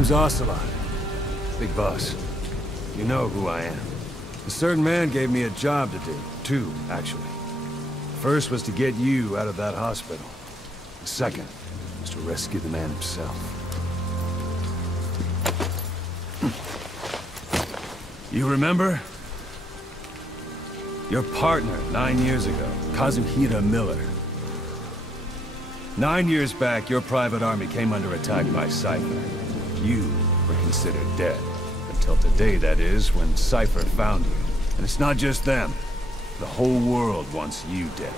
name's Ocelot. Big boss. You know who I am. A certain man gave me a job to do. Two, actually. First was to get you out of that hospital. The second was to rescue the man himself. You remember? Your partner 9 years ago, Kazuhira Miller. 9 years back, your private army came under attack by Cypher. You were considered dead. Until today, that is, when Cypher found you. And it's not just them. The whole world wants you dead.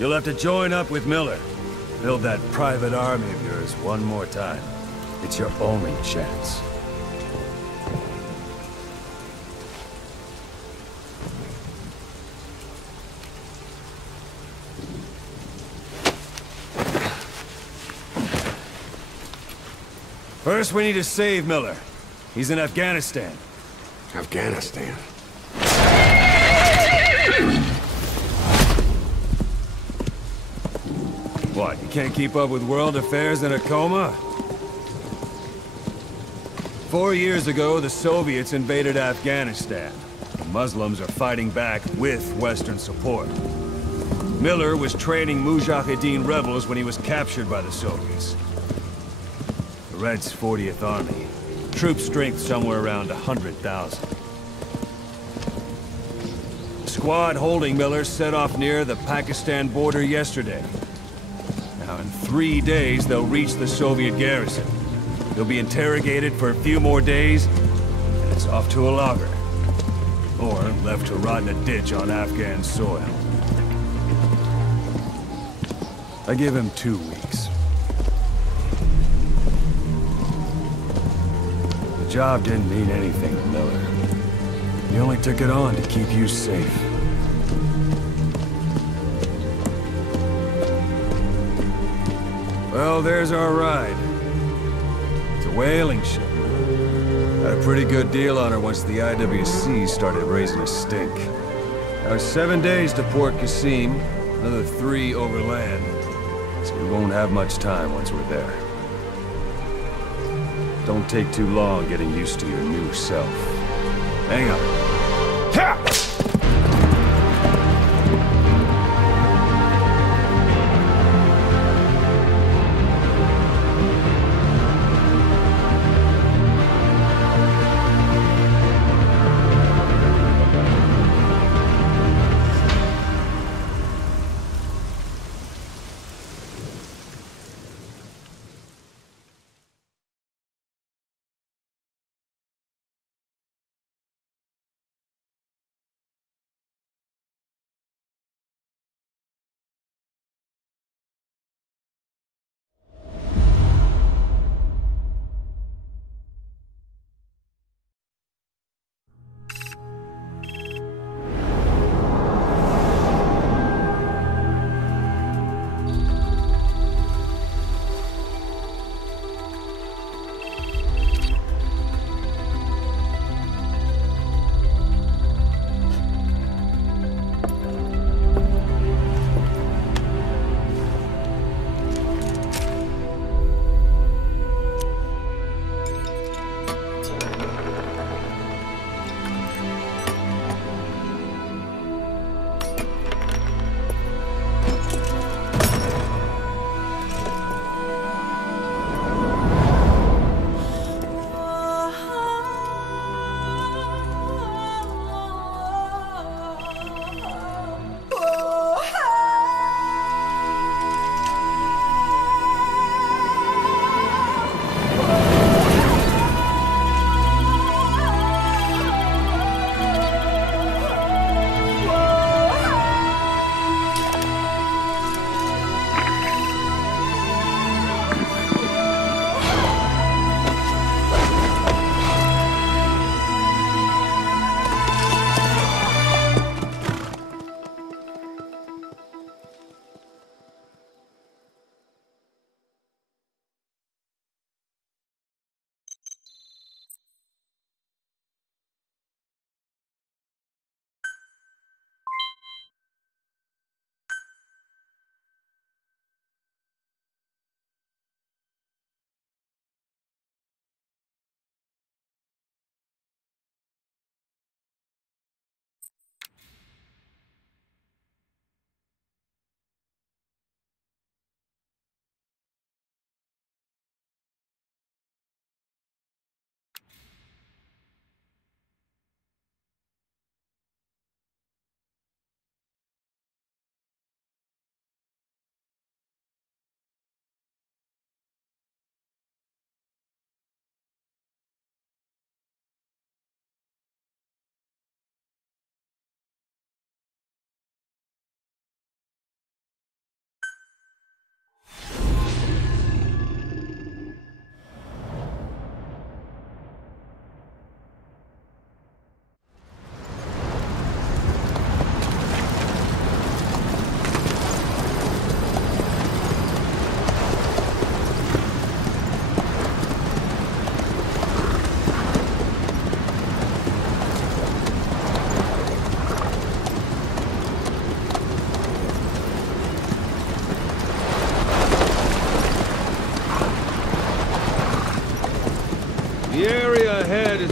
You'll have to join up with Miller. Build that private army of yours one more time. It's your only chance. First, we need to save Miller. He's in Afghanistan. Afghanistan? What, you can't keep up with world affairs in a coma? 4 years ago, the Soviets invaded Afghanistan. The Muslims are fighting back with Western support. Miller was training Mujahideen rebels when he was captured by the Soviets. The Reds' 40th Army. Troop strength somewhere around 100,000. The squad holding Miller set off near the Pakistan border yesterday. Now, in 3 days, they'll reach the Soviet garrison. They'll be interrogated for a few more days, and it's off to a lager. Or left to rot in a ditch on Afghan soil. I give him 2 weeks. The job didn't mean anything to Miller. He only took it on to keep you safe. Well, there's our ride. It's a whaling ship. Had a pretty good deal on her once the IWC started raising a stink. Now it's 7 days to Port Qasim, another 3 overland. So we won't have much time once we're there. Don't take too long getting used to your new self. Hang on. Ha!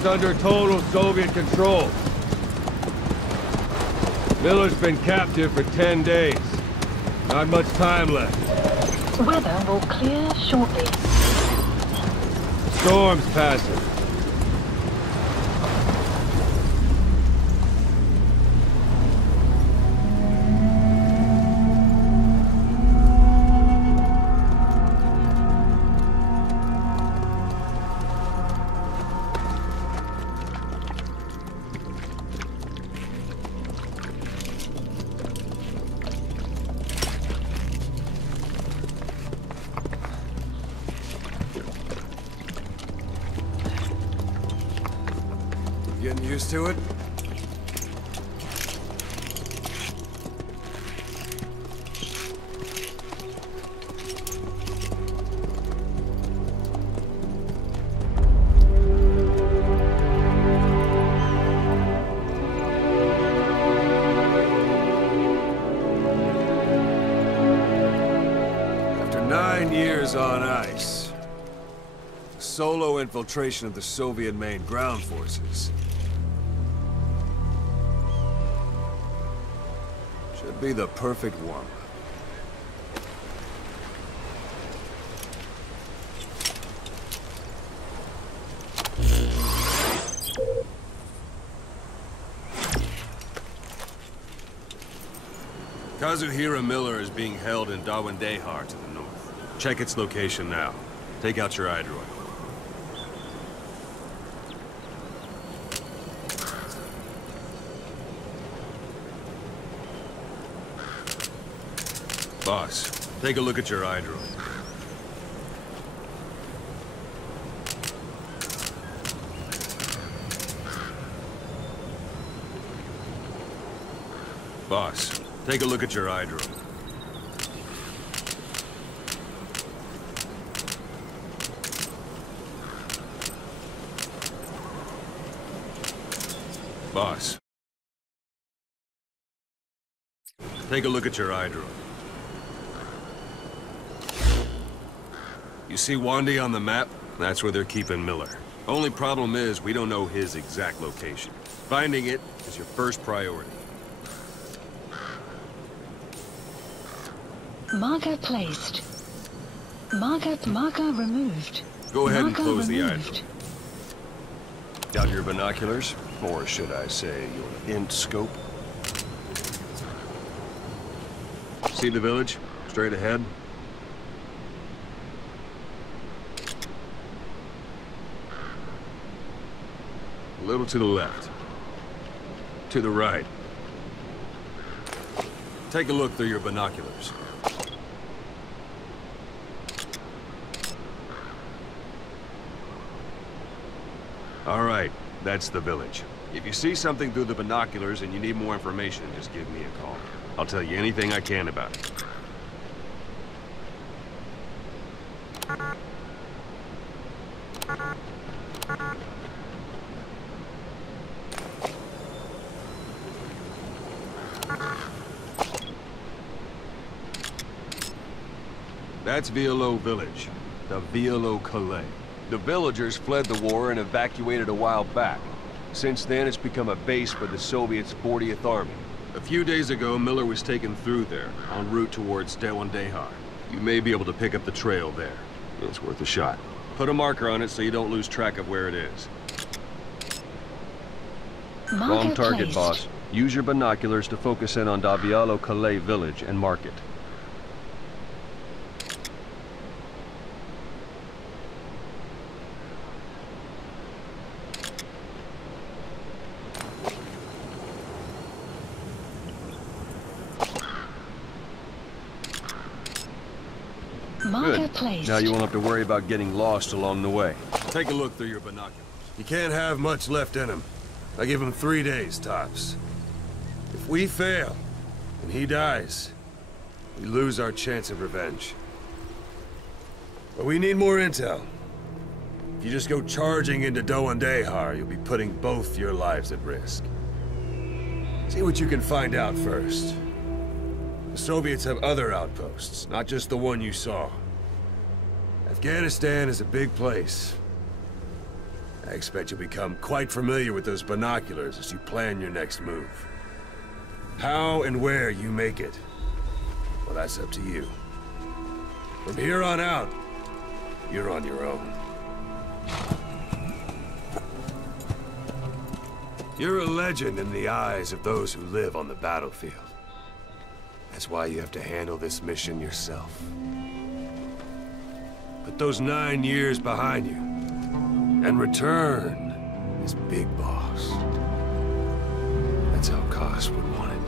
under total Soviet control. Miller's been captive for 10 days. Not much time left. Weather will clear shortly. Storm's passing. Getting used to it? After 9 years on ice, solo infiltration of the Soviet main ground forces should be the perfect one. Kazuhira Miller is being held in Dawandehar to the north. Check its location now. Take out your iDroid. Boss, take a look at your iDroid. Boss, take a look at your iDroid. Boss, take a look at your iDroid. You see Wandy on the map? That's where they're keeping Miller. Only problem is, we don't know his exact location. Finding it is your first priority. Marker placed. Marker removed. Go ahead and Marker close the removed. iDroid. Got your binoculars? Or should I say, your int scope? See the village? Straight ahead? A little to the left. To the right. Take a look through your binoculars. All right, that's the village. If you see something through the binoculars and you need more information, just give me a call. I'll tell you anything I can about it. That's Violo Village, the Violo Calais. The villagers fled the war and evacuated a while back. Since then, it's become a base for the Soviets' 40th Army. A few days ago, Miller was taken through there, en route towards Dawandehar. You may be able to pick up the trail there. It's worth a shot. Put a marker on it so you don't lose track of where it is. Marker Wrong target, placed. boss. Use your binoculars to focus in on Violo Calais village and mark it. Marker Good. placed. Now you won't have to worry about getting lost along the way. Take a look through your binoculars. He can't have much left in him. I give him 3 days, tops. If we fail, and he dies, we lose our chance of revenge. But we need more intel. If you just go charging into Dawandehar, you'll be putting both your lives at risk. See what you can find out first. The Soviets have other outposts, not just the one you saw. Afghanistan is a big place. I expect you'll become quite familiar with those binoculars as you plan your next move. How and where you make it, well, that's up to you. From here on out, you're on your own. You're a legend in the eyes of those who live on the battlefield. That's why you have to handle this mission yourself. Put those 9 years behind you, and return as Big Boss. That's how Koss would want it.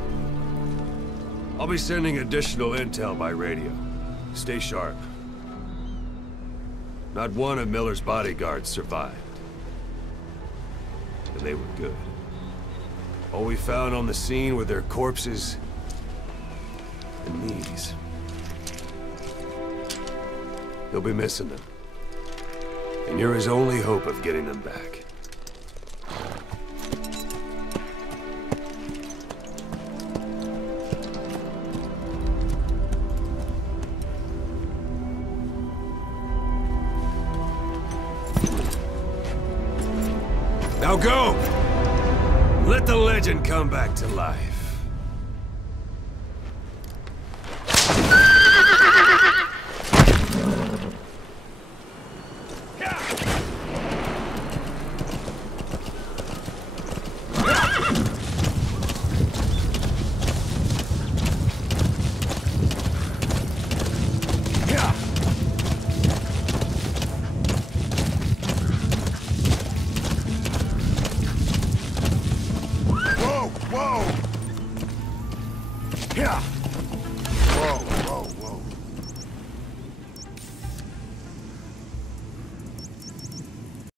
I'll be sending additional intel by radio. Stay sharp. Not one of Miller's bodyguards survived. And they were good. All we found on the scene were their corpses and knees. They'll be missing them. And you're his only hope of getting them back. Now go! Let the legend come back to life.